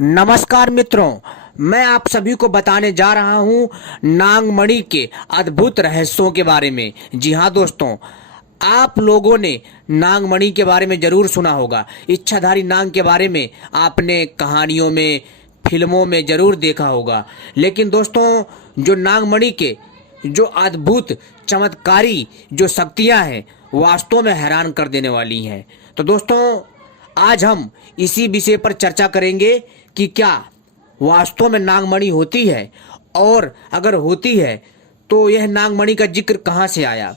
नमस्कार मित्रों, मैं आप सभी को बताने जा रहा हूं नागमणि के अद्भुत रहस्यों के बारे में। जी हाँ दोस्तों, आप लोगों ने नागमणि के बारे में जरूर सुना होगा। इच्छाधारी नाग के बारे में आपने कहानियों में, फिल्मों में जरूर देखा होगा। लेकिन दोस्तों, जो नागमणि के जो अद्भुत चमत्कारी जो शक्तियां हैं, वास्तव में हैरान कर देने वाली हैं। तो दोस्तों, आज हम इसी विषय पर चर्चा करेंगे कि क्या वास्तव में नागमणि होती है, और अगर होती है तो यह नागमणि का जिक्र कहाँ से आया,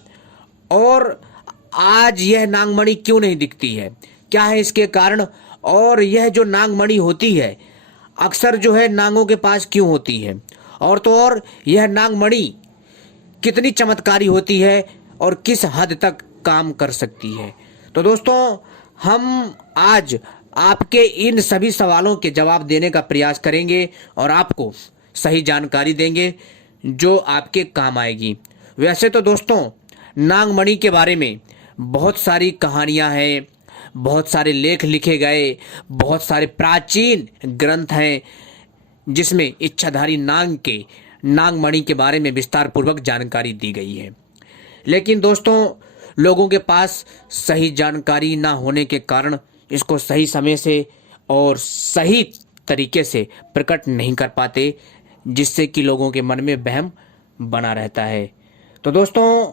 और आज यह नागमणि क्यों नहीं दिखती है, क्या है इसके कारण, और यह जो नागमणि होती है अक्सर जो है नागों के पास क्यों होती है, और तो और यह नागमणि कितनी चमत्कारी होती है और किस हद तक काम कर सकती है। तो दोस्तों, हम आज आपके इन सभी सवालों के जवाब देने का प्रयास करेंगे और आपको सही जानकारी देंगे जो आपके काम आएगी। वैसे तो दोस्तों, नागमणि के बारे में बहुत सारी कहानियां हैं, बहुत सारे लेख लिखे गए, बहुत सारे प्राचीन ग्रंथ हैं जिसमें इच्छाधारी नाग के नागमणि के बारे में विस्तार पूर्वक जानकारी दी गई है। लेकिन दोस्तों, लोगों के पास सही जानकारी ना होने के कारण इसको सही समय से और सही तरीके से प्रकट नहीं कर पाते, जिससे कि लोगों के मन में वहम बना रहता है। तो दोस्तों,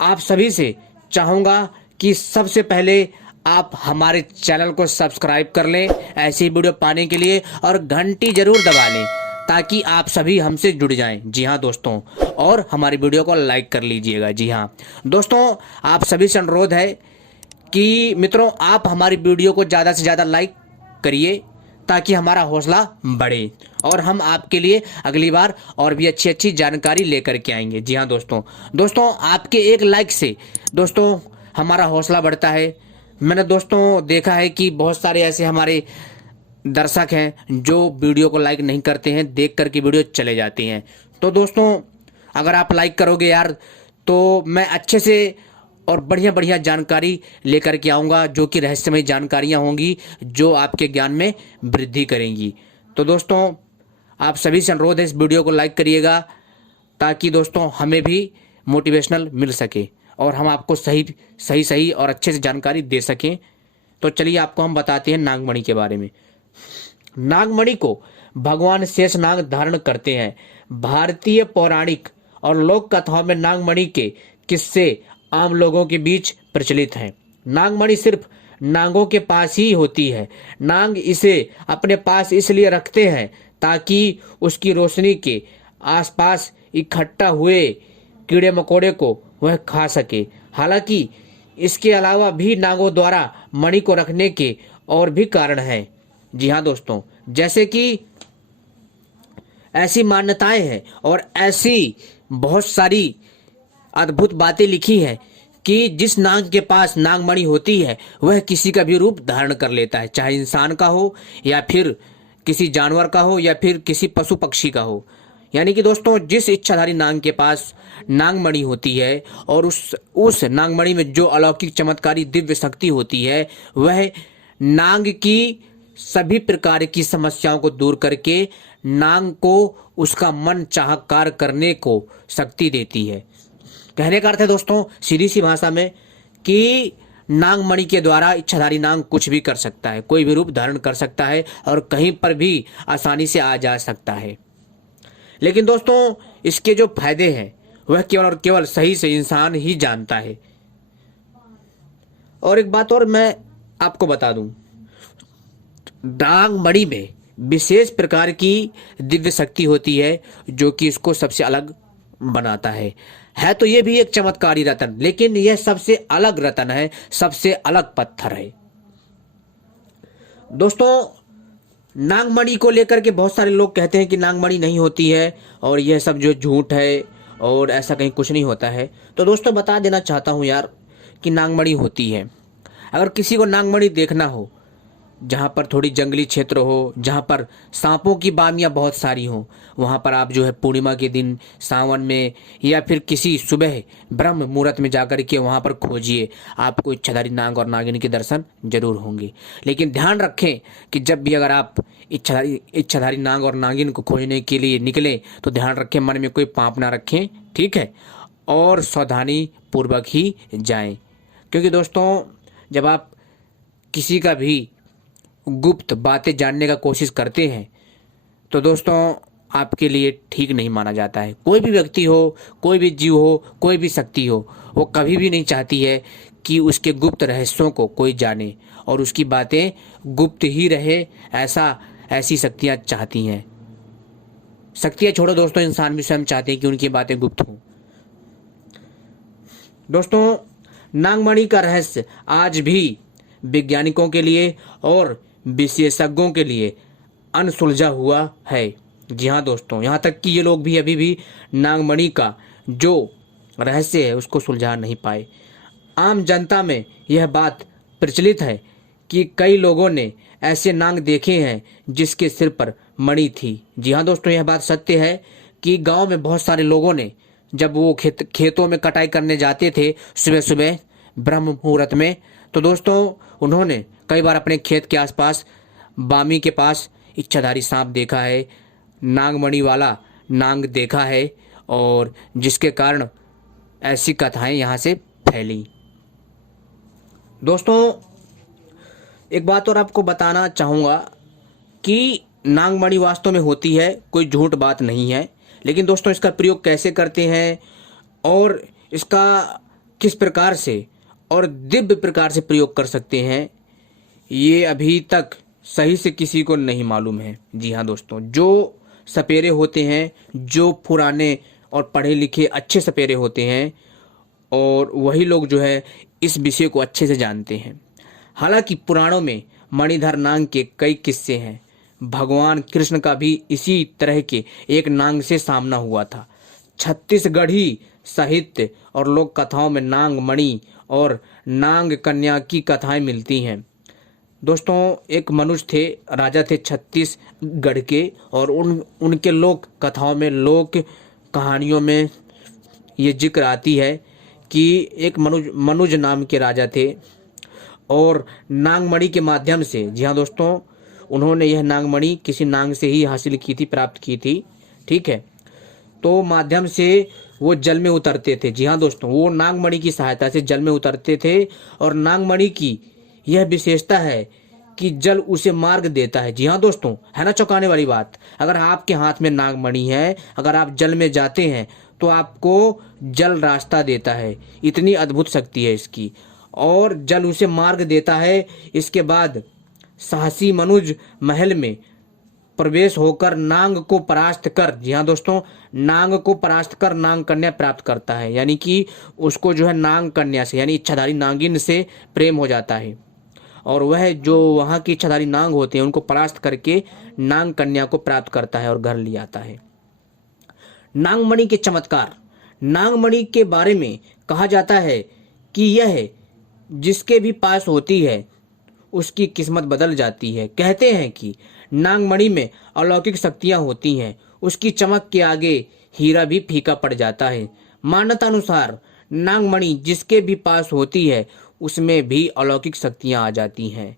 आप सभी से चाहूँगा कि सबसे पहले आप हमारे चैनल को सब्सक्राइब कर लें ऐसी वीडियो पाने के लिए, और घंटी जरूर दबा लें ताकि आप सभी हमसे जुड़ जाएं। जी हाँ दोस्तों, और हमारी वीडियो को लाइक कर लीजिएगा। जी हाँ दोस्तों, आप सभी से अनुरोध है कि मित्रों, आप हमारी वीडियो को ज़्यादा से ज़्यादा लाइक करिए ताकि हमारा हौसला बढ़े और हम आपके लिए अगली बार और भी अच्छी अच्छी जानकारी लेकर के आएंगे। जी हाँ दोस्तों, आपके एक लाइक से दोस्तों हमारा हौसला बढ़ता है। मैंने दोस्तों देखा है कि बहुत सारे ऐसे हमारे दर्शक हैं जो वीडियो को लाइक नहीं करते हैं, देख करके वीडियो चले जाते हैं। तो दोस्तों, अगर आप लाइक करोगे यार, तो मैं अच्छे से और बढ़िया बढ़िया जानकारी लेकर के आऊँगा, जो कि रहस्यमय जानकारियाँ होंगी जो आपके ज्ञान में वृद्धि करेंगी। तो दोस्तों, आप सभी से अनुरोध है इस वीडियो को लाइक करिएगा ताकि दोस्तों हमें भी मोटिवेशनल मिल सके और हम आपको सही और अच्छे से जानकारी दे सकें। तो चलिए आपको हम बताते हैं नागमणि के बारे में। नागमणि को भगवान शेषनाग धारण करते हैं। भारतीय पौराणिक और लोक कथाओं में नागमणि के किस्से आम लोगों के बीच प्रचलित हैं। नागमणि सिर्फ नागों के पास ही होती है। नाग इसे अपने पास इसलिए रखते हैं ताकि उसकी रोशनी के आसपास इकट्ठा हुए कीड़े मकोड़े को वह खा सके। हालांकि इसके अलावा भी नागों द्वारा मणि को रखने के और भी कारण हैं। जी हाँ दोस्तों, जैसे कि ऐसी मान्यताएं हैं और ऐसी बहुत सारी अद्भुत बातें लिखी हैं कि जिस नाग के पास नागमणि होती है वह किसी का भी रूप धारण कर लेता है, चाहे इंसान का हो या फिर किसी जानवर का हो या फिर किसी पशु पक्षी का हो। यानी कि दोस्तों, जिस इच्छाधारी नाग के पास नागमणि होती है और उस नागमणि में जो अलौकिक चमत्कारी दिव्य शक्ति होती है, वह नाग की सभी प्रकार की समस्याओं को दूर करके नाग को उसका मन चाहा कार्य करने को शक्ति देती है। कहने का अर्थ है दोस्तों, सीधी सी भाषा में, कि नागमणि के द्वारा इच्छाधारी नाग कुछ भी कर सकता है, कोई भी रूप धारण कर सकता है और कहीं पर भी आसानी से आ जा सकता है। लेकिन दोस्तों, इसके जो फायदे हैं वह केवल और केवल सही से इंसान ही जानता है। और एक बात और मैं आपको बता दूं, नागमणि में विशेष प्रकार की दिव्य शक्ति होती है जो कि इसको सबसे अलग बनाता है तो ये भी एक चमत्कारी रत्न, लेकिन यह सबसे अलग रत्न है, सबसे अलग पत्थर है। दोस्तों, नागमणि को लेकर के बहुत सारे लोग कहते हैं कि नागमणि नहीं होती है और यह सब जो झूठ है और ऐसा कहीं कुछ नहीं होता है। तो दोस्तों, बता देना चाहता हूं यार कि नागमणि होती है। अगर किसी को नागमणि देखना हो जहाँ पर थोड़ी जंगली क्षेत्र हो, जहाँ पर सांपों की बामियाँ बहुत सारी हों, वहाँ पर आप जो है पूर्णिमा के दिन सावन में या फिर किसी सुबह ब्रह्म मुहूर्त में जाकर के वहाँ पर खोजिए, आपको इच्छाधारी नाग और नागिन के दर्शन जरूर होंगे। लेकिन ध्यान रखें कि जब भी अगर आप इच्छाधारी नाग और नागिन को खोजने के लिए निकलें तो ध्यान रखें मन में कोई पाप ना रखें, ठीक है, और सावधानी पूर्वक ही जाएं। क्योंकि दोस्तों जब आप किसी का भी गुप्त बातें जानने का कोशिश करते हैं तो दोस्तों आपके लिए ठीक नहीं माना जाता है। कोई भी व्यक्ति हो, कोई भी जीव हो, कोई भी शक्ति हो, वो कभी भी नहीं चाहती है कि उसके गुप्त रहस्यों को कोई जाने और उसकी बातें गुप्त ही रहे, ऐसी शक्तियां चाहती हैं। शक्तियां छोड़ो दोस्तों, इंसान भी स्वयं चाहते हैं कि उनकी बातें गुप्त हों। दोस्तों नागमणि का रहस्य आज भी वैज्ञानिकों के लिए और विशेषज्ञों के लिए अनसुलझा हुआ है। जी हाँ दोस्तों, यहाँ तक कि ये लोग भी अभी भी नागमणि का जो रहस्य है उसको सुलझा नहीं पाए। आम जनता में यह बात प्रचलित है कि कई लोगों ने ऐसे नाग देखे हैं जिसके सिर पर मणि थी। जी हाँ दोस्तों, यह बात सत्य है कि गांव में बहुत सारे लोगों ने जब वो खेतों में कटाई करने जाते थे सुबह सुबह ब्रह्म मुहूर्त में, तो दोस्तों उन्होंने कई बार अपने खेत के आसपास बामी के पास इच्छाधारी सांप देखा है, नागमणि वाला नाग देखा है, और जिसके कारण ऐसी कथाएं यहाँ से फैली। दोस्तों एक बात और आपको बताना चाहूँगा कि नागमणि वास्तव में होती है, कोई झूठ बात नहीं है। लेकिन दोस्तों इसका प्रयोग कैसे करते हैं और इसका किस प्रकार से और दिव्य प्रकार से प्रयोग कर सकते हैं, ये अभी तक सही से किसी को नहीं मालूम है। जी हाँ दोस्तों, जो सपेरे होते हैं, जो पुराने और पढ़े लिखे अच्छे सपेरे होते हैं, और वही लोग जो है इस विषय को अच्छे से जानते हैं। हालांकि पुराणों में मणिधर नाग के कई किस्से हैं। भगवान कृष्ण का भी इसी तरह के एक नाग से सामना हुआ था। छत्तीसगढ़ी साहित्य और लोक कथाओं में नाग मणि और नाग कन्या की कथाएं मिलती हैं। दोस्तों एक मनुष्य थे, राजा थे छत्तीसगढ़ के, और उनके लोक कथाओं में, लोक कहानियों में ये जिक्र आती है कि एक मनुज नाम के राजा थे और नागमणि के माध्यम से, जी हाँ दोस्तों, उन्होंने यह नागमणि किसी नाग से ही हासिल की थी, प्राप्त की थी, ठीक है। तो माध्यम से वो जल में उतरते थे। जी हाँ दोस्तों, वो नागमणि की सहायता से जल में उतरते थे, और नागमणि की यह विशेषता है कि जल उसे मार्ग देता है। जी हाँ दोस्तों, है ना चौंकाने वाली बात। अगर आपके हाथ में नागमणि है, अगर आप जल में जाते हैं तो आपको जल रास्ता देता है। इतनी अद्भुत शक्ति है इसकी, और जल उसे मार्ग देता है। इसके बाद साहसी मनुज महल में प्रवेश होकर नाग को परास्त कर, जी हाँ दोस्तों, नाग को परास्त कर नाग कन्या प्राप्त करता है। यानी कि उसको जो है नाग कन्या से, यानी इच्छाधारी नागिन से प्रेम हो जाता है, और वह जो वहाँ की इच्छाधारी नाग होते हैं उनको परास्त करके नाग कन्या को प्राप्त करता है और घर ले आता है। नागमणि के चमत्कार। नागमणि के बारे में कहा जाता है कि यह जिसके भी पास होती है उसकी किस्मत बदल जाती है। कहते हैं कि नागमणि में अलौकिक शक्तियां होती हैं, उसकी चमक के आगे हीरा भी फीका पड़ जाता है। मान्यता अनुसार नागमणि जिसके भी पास होती है उसमें भी अलौकिक शक्तियां आ जाती हैं,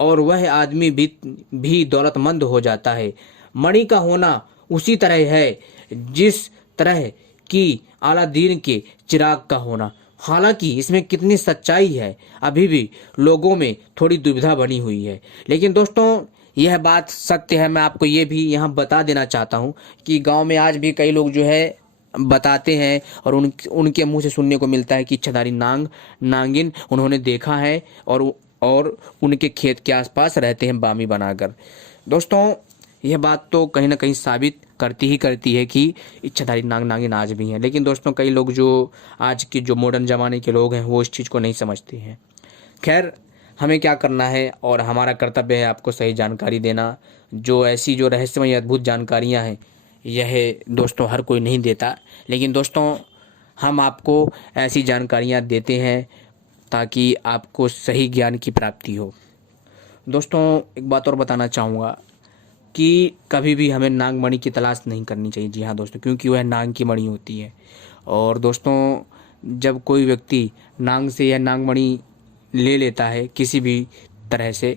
और वह आदमी भी दौलतमंद हो जाता है। मणि का होना उसी तरह है जिस तरह की अलादीन के चिराग का होना। हालांकि इसमें कितनी सच्चाई है अभी भी लोगों में थोड़ी दुविधा बनी हुई है, लेकिन दोस्तों यह बात सत्य है। मैं आपको ये भी यहाँ बता देना चाहता हूँ कि गांव में आज भी कई लोग जो है बताते हैं, और उनके मुंह से सुनने को मिलता है कि इच्छाधारी नागिन उन्होंने देखा है, और उनके खेत के आसपास रहते हैं बामी बनाकर। दोस्तों यह बात तो कहीं ना कहीं साबित करती है कि इच्छाधारी नागिन आज भी हैं। लेकिन दोस्तों कई लोग जो आज के जो मॉडर्न ज़माने के लोग हैं वो इस चीज़ को नहीं समझते हैं। खैर, हमें क्या करना है, और हमारा कर्तव्य है आपको सही जानकारी देना। जो ऐसी जो रहस्यमय अद्भुत जानकारियां हैं यह दोस्तों हर कोई नहीं देता, लेकिन दोस्तों हम आपको ऐसी जानकारियां देते हैं ताकि आपको सही ज्ञान की प्राप्ति हो। दोस्तों एक बात और बताना चाहूँगा कि कभी भी हमें नाग मणि की तलाश नहीं करनी चाहिए। जी हाँ दोस्तों, क्योंकि वह नाग की मणि होती है। और दोस्तों जब कोई व्यक्ति नाग से या नाग मणि ले लेता है किसी भी तरह से,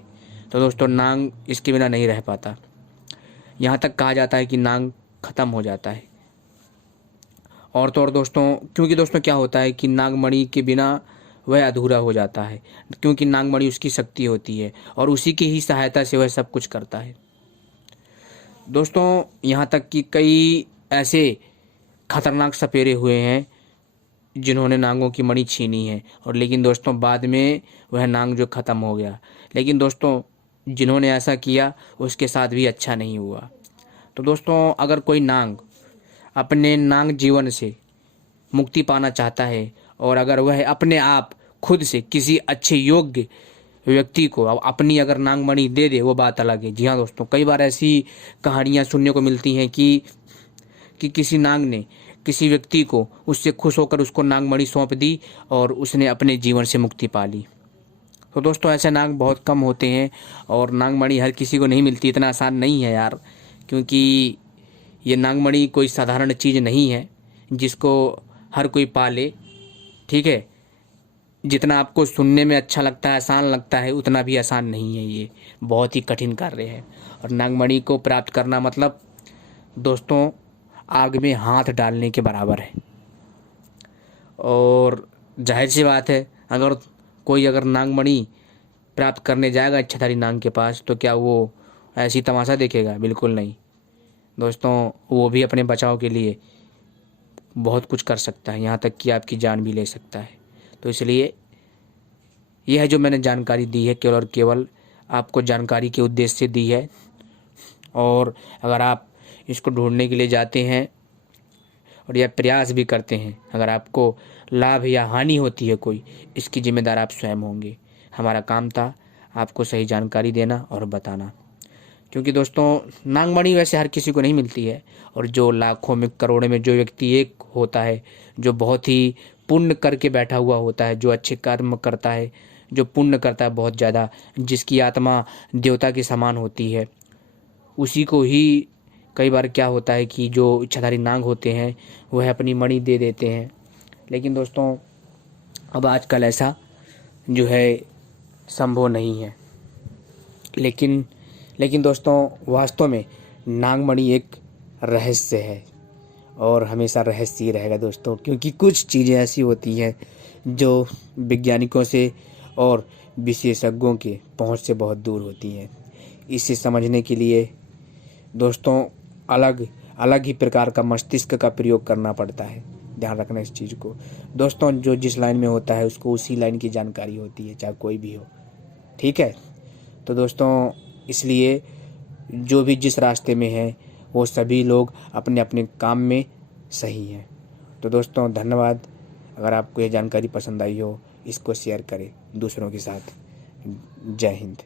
तो दोस्तों नाग इसके बिना नहीं रह पाता। यहाँ तक कहा जाता है कि नाग खत्म हो जाता है। और तो और दोस्तों, क्योंकि दोस्तों क्या होता है कि नागमणि के बिना वह अधूरा हो जाता है, क्योंकि नागमणि उसकी शक्ति होती है और उसी की ही सहायता से वह सब कुछ करता है। दोस्तों यहाँ तक कि कई ऐसे खतरनाक सपेरे हुए हैं जिन्होंने नांगों की मणि छीनी है, और लेकिन दोस्तों बाद में वह नांग जो ख़त्म हो गया। लेकिन दोस्तों जिन्होंने ऐसा किया उसके साथ भी अच्छा नहीं हुआ। तो दोस्तों अगर कोई नांग अपने नांग जीवन से मुक्ति पाना चाहता है, और अगर वह अपने आप खुद से किसी अच्छे योग्य व्यक्ति को अपनी अगर नांगमणि दे दे, वो बात अलग है। जी हाँ दोस्तों, कई बार ऐसी कहानियाँ सुनने को मिलती हैं कि किसी नांग ने किसी व्यक्ति को उससे खुश होकर उसको नांगमणि सौंप दी और उसने अपने जीवन से मुक्ति पा ली। तो दोस्तों ऐसे नांग बहुत कम होते हैं, और नांगमणि हर किसी को नहीं मिलती, इतना आसान नहीं है यार। क्योंकि ये नांगमणि कोई साधारण चीज़ नहीं है जिसको हर कोई पाले, ठीक है। जितना आपको सुनने में अच्छा लगता है, आसान लगता है, उतना भी आसान नहीं है। ये बहुत ही कठिन कार्य है। और नागमणि को प्राप्त करना मतलब दोस्तों आग में हाथ डालने के बराबर है। और जाहिर सी बात है, अगर नागमणि प्राप्त करने जाएगा इच्छाधारी नाग के पास, तो क्या वो ऐसी तमाशा देखेगा? बिल्कुल नहीं दोस्तों, वो भी अपने बचाव के लिए बहुत कुछ कर सकता है, यहाँ तक कि आपकी जान भी ले सकता है। तो इसलिए यह जो मैंने जानकारी दी है केवल और केवल आपको जानकारी के उद्देश्य से दी है। और अगर आप इसको ढूंढने के लिए जाते हैं और यह प्रयास भी करते हैं, अगर आपको लाभ या हानि होती है कोई, इसकी जिम्मेदार आप स्वयं होंगे। हमारा काम था आपको सही जानकारी देना और बताना। क्योंकि दोस्तों नागमणि वैसे हर किसी को नहीं मिलती है, और जो लाखों में करोड़ों में जो व्यक्ति एक होता है, जो बहुत ही पुण्य करके बैठा हुआ होता है, जो अच्छे कर्म करता है, जो पुण्य करता है बहुत ज़्यादा, जिसकी आत्मा देवता के समान होती है, उसी को ही कई बार क्या होता है कि जो इच्छाधारी नाग होते हैं वह अपनी मणि दे देते हैं। लेकिन दोस्तों अब आजकल ऐसा जो है संभव नहीं है। लेकिन दोस्तों वास्तव में नागमणि एक रहस्य है, और हमेशा रहस्य ही रहेगा दोस्तों। क्योंकि कुछ चीज़ें ऐसी होती हैं जो वैज्ञानिकों से और विशेषज्ञों के पहुंच से बहुत दूर होती हैं। इसे समझने के लिए दोस्तों अलग अलग ही प्रकार का मस्तिष्क का प्रयोग करना पड़ता है। ध्यान रखना इस चीज़ को दोस्तों। जो जिस लाइन में होता है उसको उसी लाइन की जानकारी होती है, चाहे कोई भी हो, ठीक है। तो दोस्तों इसलिए जो भी जिस रास्ते में है वो सभी लोग अपने अपने काम में सही हैं। तो दोस्तों धन्यवाद। अगर आपको ये जानकारी पसंद आई हो, इसको शेयर करें दूसरों के साथ। जय हिंद।